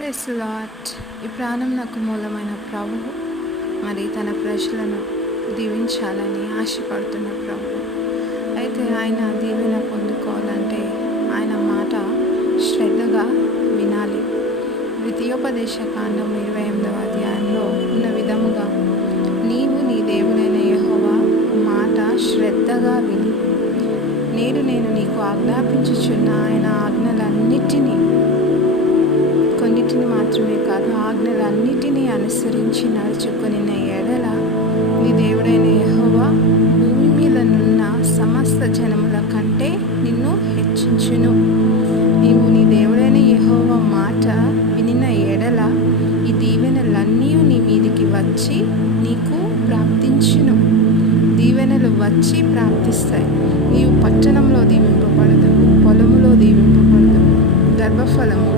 Praise lord. ఈ ప్రాణం నాకు మూలమైన ప్రభువు మరి తన ప్రజలను దీవించాలని ఆశపడుతున్న ప్రభువు. అయితే ఆయన దీవెన పొందుకోవాలంటే ఆయన మాట శ్రద్ధగా వినాలి. ద్వితీయోపదేశ కాండం 28వ అధ్యాయంలో ఉన్న విధముగా నీవు నీ దేవుడైన యెహోవా మాట శ్రద్ధగా విని నేను నీకు ఆజ్ఞాపించుచున్న ఆయన ఆజ్ఞలన్నిటినీ, కొన్నిటిని మాత్రమే కాదు ఆజ్ఞలన్నిటినీ అనుసరించి నడుచుకొని ఎడల నీ దేవుడైన యెహోవా భూమి మీదనున్న సమస్త జనముల కంటే నిన్ను హెచ్చించును. నీవు నీ దేవుడైన యెహోవా మాట వినిన ఎడల ఈ దీవెనలన్నీ నీ మీదికి వచ్చి నీకు ప్రాప్తించును. దీవెనలు వచ్చి ప్రాప్తిస్తాయి. నీవు పట్టణంలో దీవింపబడదు, పొలములో దీవింపబడదు, గర్భఫలము